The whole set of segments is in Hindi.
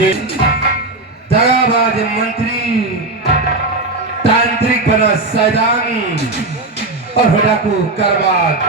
जे दगाबाज मंत्री तांत्रिक बना सैदान और डाकू करवाद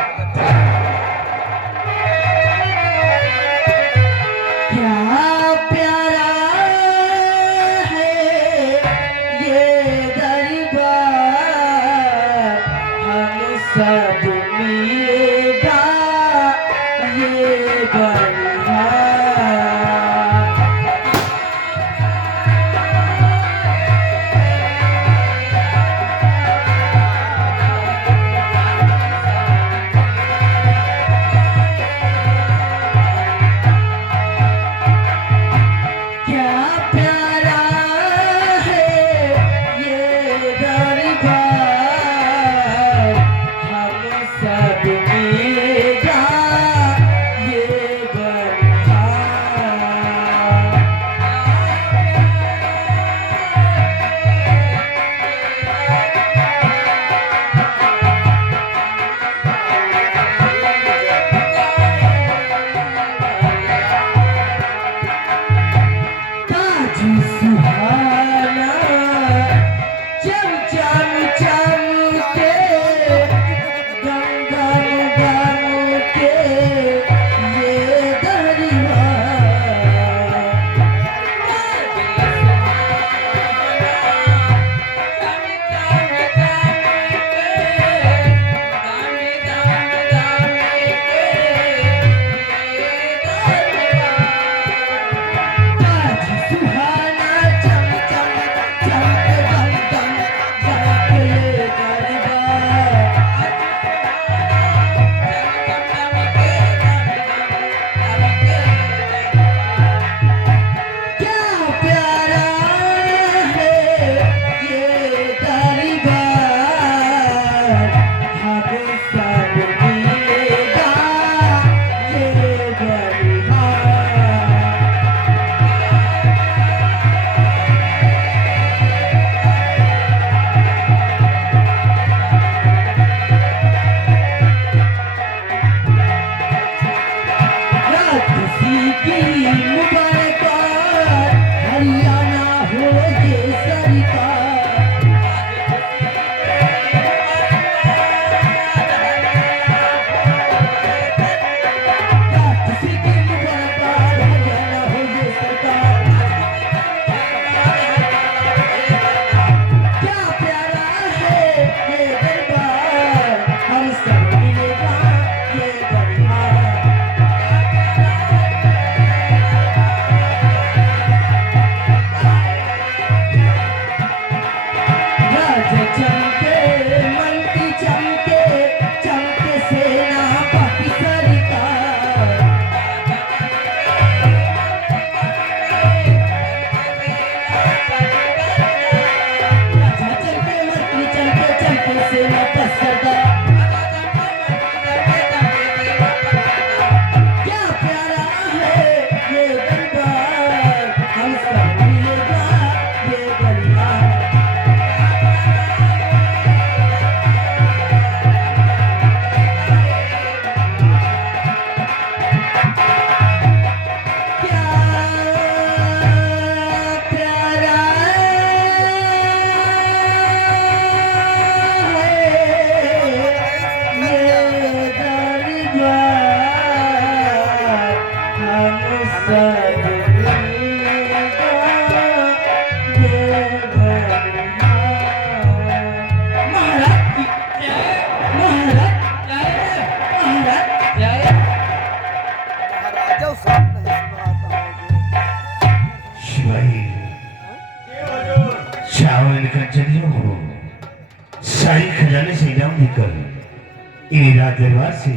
दरबार से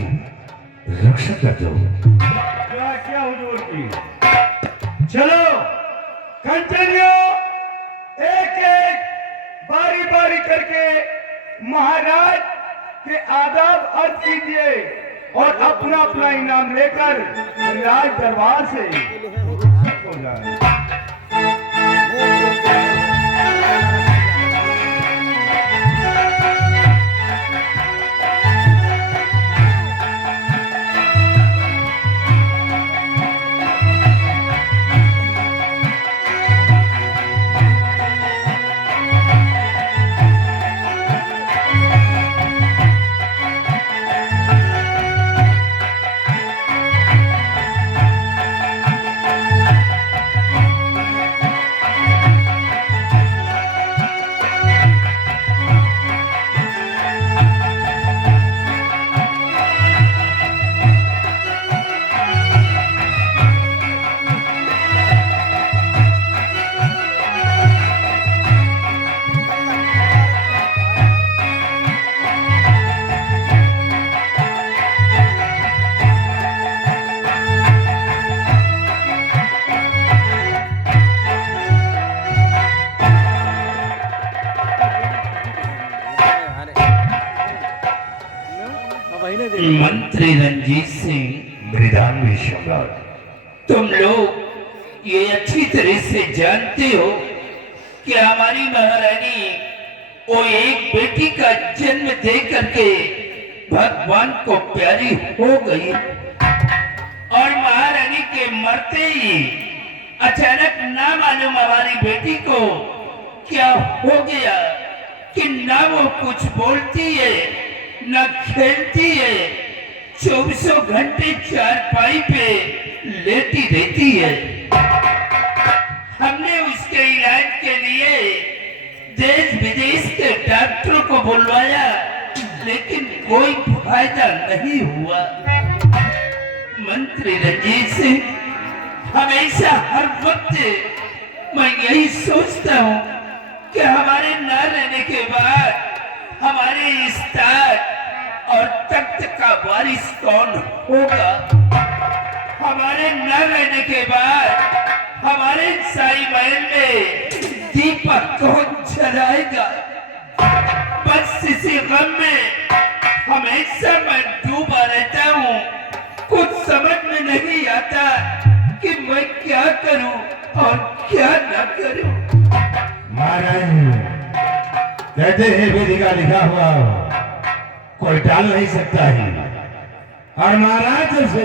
रक्षा कर दो। क्या हुजूर की? चलो कंटिन्यू, एक एक बारी बारी करके महाराज के आदाब अर्ज कीजिए और अपना अपना इनाम लेकर राज दरबार से हो जाए। मंत्री रंजीत सिंह, मृदान्वी सम्राट। तुम लोग ये अच्छी तरह से जानते हो कि हमारी महारानी वो एक बेटी का जन्म दे करके भगवान को प्यारी हो गई और महारानी के मरते ही अचानक ना मालूम हमारी बेटी को क्या हो गया कि ना वो कुछ बोलती है न खेलती है, 24 घंटे चारपाई पे लेटी रहती है। हमने उसके इलाज के लिए देश विदेश के डॉक्टरों को बुलवाया, लेकिन कोई फायदा नहीं हुआ। मंत्री रंजीत सिंह, हमेशा हर वक्त मैं यही सोचता हूँ कि हमारे न रहने के बाद हमारे इस ताज और तख्त का वारिस कौन होगा। हमारे न रहने के बाद हमारे शाही महल में दीपक कौन जलाएगा। बस इसी गम में हमेशा मैं डूबा रहता हूँ। कुछ समझ में नहीं आता कि मैं क्या करूं और क्या न करूं। महाराज कहते हैं विधि का लिखा हुआ कोई टाल नहीं सकता है, और महाराज जब से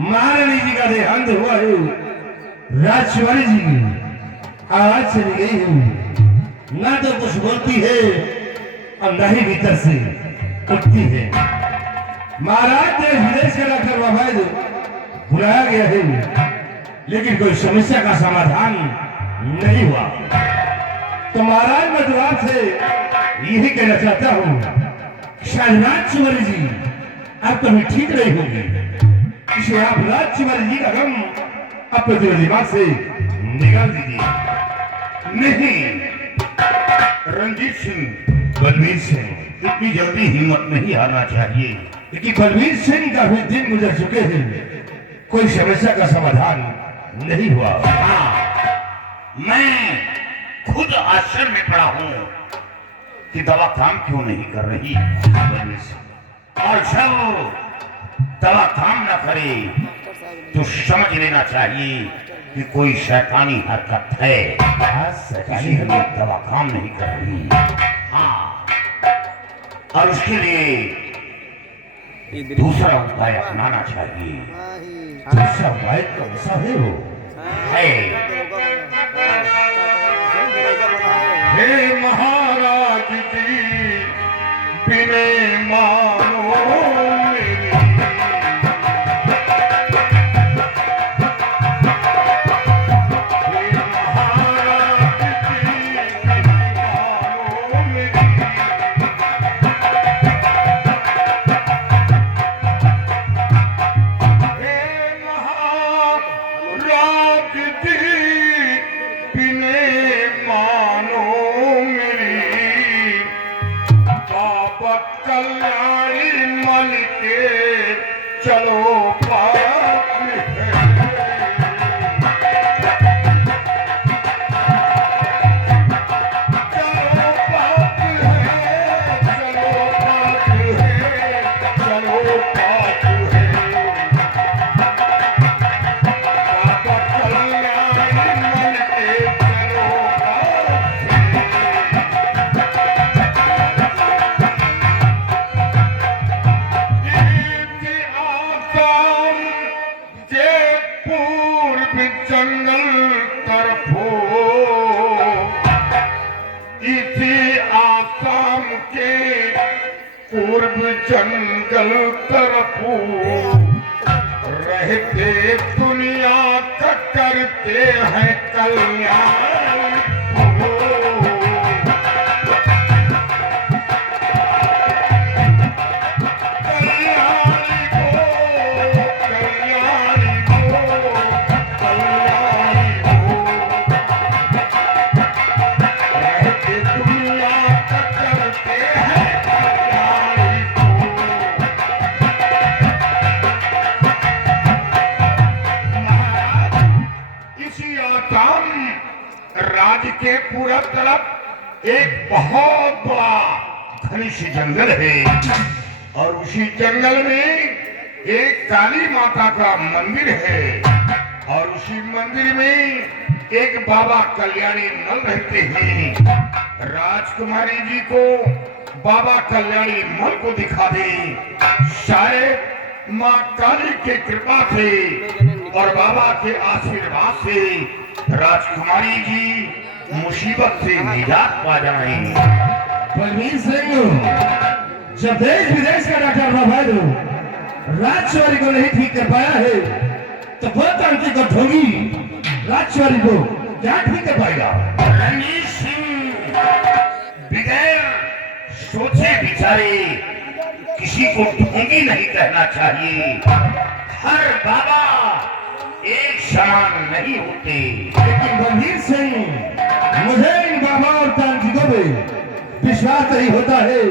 महारानी जी का देहांत हुआ है, राजकुमारी जी की आवाज चली गई है, ना तो कुछ बोलती है और न ही भीतर से उठती है। महाराज देश विदेश के डॉक्टर बाबा बुलाया गया है, लेकिन कोई समस्या का समाधान नहीं हुआ। तो महाराज मैं तो आपसे यही कहना चाहता हूँ, शायद राजकुमारी जी आप कभी ठीक नहीं होगी, इसे आप राजकुमारी जी का गम अपने दिमाग से निकाल दीजिए। नहीं, रंजीत सिंह, बलवीर सिंह, इतनी जल्दी हिम्मत नहीं हारना चाहिए। लेकिन बलवीर सिंह का भी दिन गुजर चुके हैं, कोई समस्या का समाधान नहीं हुआ। हाँ, मैं खुद आश्चर्य में पड़ा हूँ कि दवा काम क्यों नहीं कर रही, बलवीर सिंह। और जब दवा काम न करे तो समझ लेना चाहिए कि कोई शैतानी हरकत है। इसीलिए दवा काम नहीं कर रही। हाँ, और उसके लिए दूसरा उपाय अपनाना चाहिए। दूसरा उपाय कौन सा है वो? है हे महाराज जी, बिने मानो मेरी। हे महाराज जी, बिने मानो मेरी। हे महाराज जी, बिने मानो मेरी। बाबा कल्याणी मल के चलो पाप है। चलो पाप है, चलो पाप है, चलो पाप है। बाबा कल्याणी मल के चलो पाप है। आसाम जे पूर्व जंगल तरफो, इसी आसाम के पूर्व जंगल तरफो रहते दुनिया का करते हैं कल्याण। कल्याणी को, कल्याणी को, कल्याणी को। रहते दुनिया का करते हैं कल्याणी को। महाराज, इसी आसाम राज्य के पूरब तरफ एक बहुत बड़ा घनिष्ठ जंगल है। और उसी जंगल में एक काली माता का मंदिर है और उसी मंदिर में एक बाबा कल्याणी मल रहते हैं। राजकुमारी जी को बाबा कल्याणी मल को दिखा दे, शायद माँ काली के कृपा से और बाबा के आशीर्वाद से राजकुमारी जी मुसीबत से निजात पा जाए। बलवीर सिंह, जब देश विदेश का डॉक्टर बाबू राजकुमारी को नहीं ठीक कर पाया है तो वो तंत्र को ढोंगी राजकुमारी को क्या ठीक कर पाएगा? रणजीत सिंह, बगैर सोचे विचारे किसी को ढोंगी नहीं कहना चाहिए। हर बाबा एक समान नहीं होते। लेकिन बलवीर सिंह, मुझे इन बाबा और तांत्रिकों पे विश्वास नहीं होता है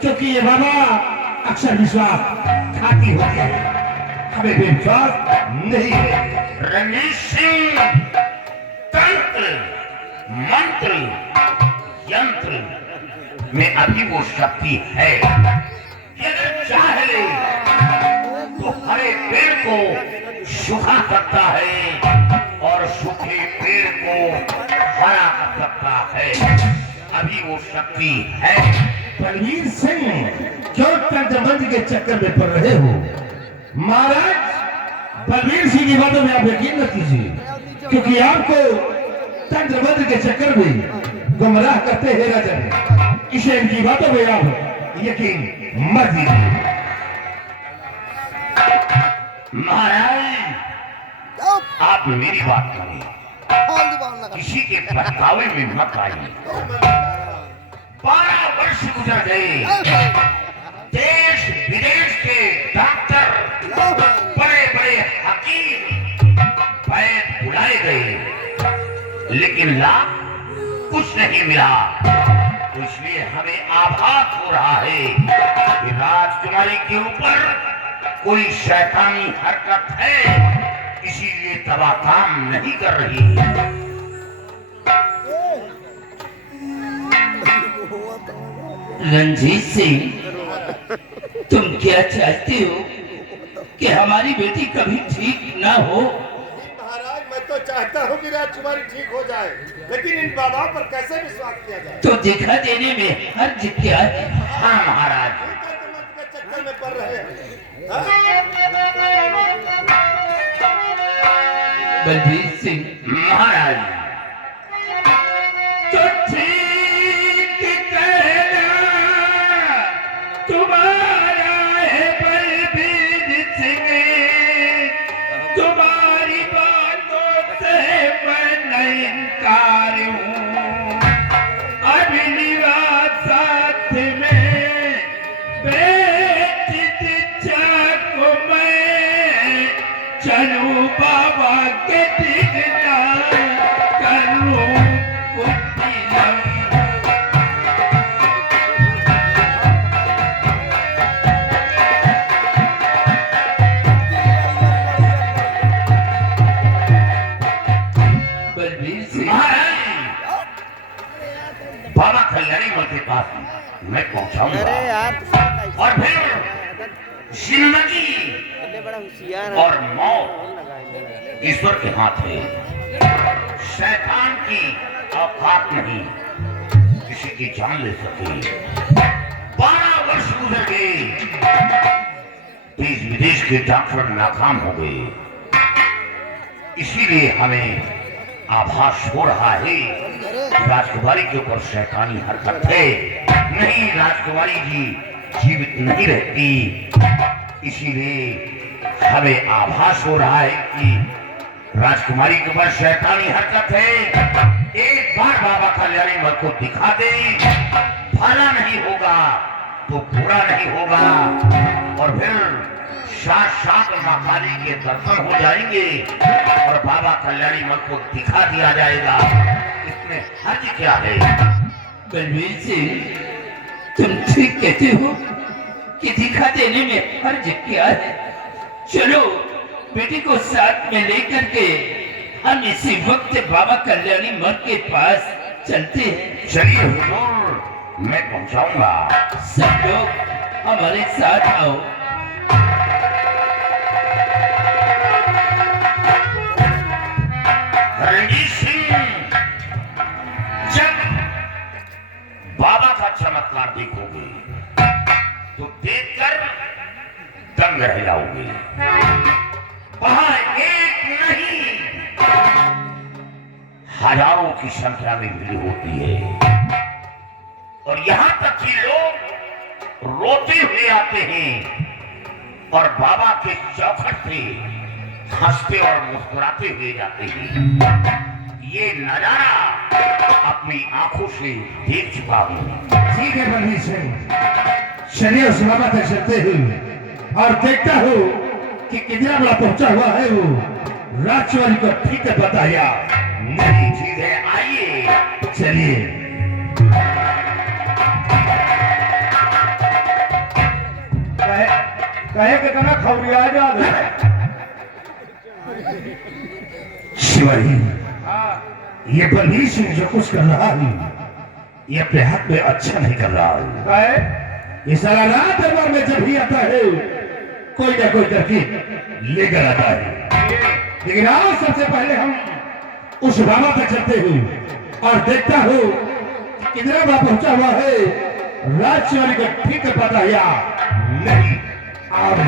क्योंकि ये बाबा अक्सर विश्वास खाती होते हैं, हमें विश्वास नहीं है। रणजीत सिंह, तंत्र मंत्र यंत्र में अभी वो शक्ति है कि अगर चाहे तो हरे पेड़ को सूखा सकता है और सूखे पेड़ को हरा कर सकता है। अभी वो शक्ति है। बलवीर सिंह, क्यों तंत्रबंद के चक्कर में पड़ रहे हो? महाराज, बलवीर सिंह की बातों में आप यकीन न कीजिए क्योंकि आपको तंत्रबंद के चक्कर में गुमराह करते हैं राजन। इसे इनकी बातों में आप यकीन मत कीजिए। महाराज, आप मेरी बात करें, किसी के बहकावे में मत आइए। 12 वर्ष गुजर गए, देश विदेश के डॉक्टर, बड़े बड़े हकीम, वैद्य बुलाए गए, लेकिन लाभ कुछ नहीं मिला। तो इसलिए हमें आभास हो रहा है कि राजकुमारी के ऊपर कोई शैतानी हरकत है, इसीलिए दवा काम नहीं कर रही। रंजीत सिंह, तुम क्या चाहते हो कि हमारी बेटी कभी ठीक ना हो? महाराज, मैं तो चाहता हूँ कि राजकुमारी ठीक हो जाए, लेकिन इन बाबा पर कैसे विश्वास किया जाए? तो दिखा देने में हर्ज क्या है? हाँ महाराज, के चक्कर में पड़ रहे हैं। हाँ? बलवीर सिंह, महाराज, तो ठीक कहना तुम्हारा है बलवीर सिंह, तुम्हारी बातों से मैं नहीं इनकार हूँ। अगली बात साथ में बेटी को मैं चलूं बाबा के दिखना करूं कुछ दिलम। बलवीर सिंह, बाबा कल्याणी मल के पास मैं पहुंचाऊंगा और फिर जिंदगी बड़ा होशियार और मौत ईश्वर के हाथ है। शैतान की औकात नहीं किसी की जान ले सके। 12 वर्ष गुजर गए, देश विदेश के डॉक्टर नाकाम हो गए, इसीलिए हमें आभास हो रहा है राजकुमारी के ऊपर शैतानी हरकत है। नहीं, राजकुमारी जी जीवित नहीं रहती, इसीलिए हमें आभास हो रहा है कि राजकुमारी के ऊपर शैतानी हरकत है। एक बार बाबा कल्याणी मल को दिखा दे, भला नहीं होगा तो बुरा नहीं होगा और फिर साक्षात मां काली के दर्शन हो जाएंगे और बाबा कल्याणी मल को दिखा दिया जाएगा। इसमें हर्ज क्या है? बलवीर सिंह, तुम ठीक कहते हो कि दिखा देने में हर्ज क्या है। चलो बेटी को साथ में लेकर के हम इसी वक्त बाबा कल्याणी मल के पास चलते हैं। चलिए हुजूर, मैं पहुंचाऊंगा। सब लोग हमारे साथ आओ। रणजीत सिंह जब बाबा का चमत्कार देखोगे तो देखकर दंग रह जाओगे। वहां एक नहीं हजारों की संख्या में भीड़ होती है और यहां तक कि लोग रोते हुए आते हैं और बाबा के चौखट से हंसते और मुस्कुराते हुए जाते हैं। ये नजारा अपनी आंखों से देख चुका हूं। ठीक है बलवीर सिंह, चलिए उस बाबा तक चलते हुए और देखता हूँ कि कितना बड़ा पहुंचा हुआ है वो। राजवाड़ी को ठीक है बताया नहीं? ठीक है, आइए चलिए। कहे कितना खबरिया जा शिवाजी, ये बलवीर सिंह जो कुछ कर रहा है ये अपने हाथ में अच्छा नहीं कर रहा है। ये सारा रात दरबार में जब भी आता है कोई ना कोई तरकीब लेकर आता है, लेकिन आज सबसे पहले हम उस बाबा तक चलते हुए और देखता हूँ कितना बड़ा पहुंचा हुआ है। राजवाड़ी को ठीक पता या नहीं। और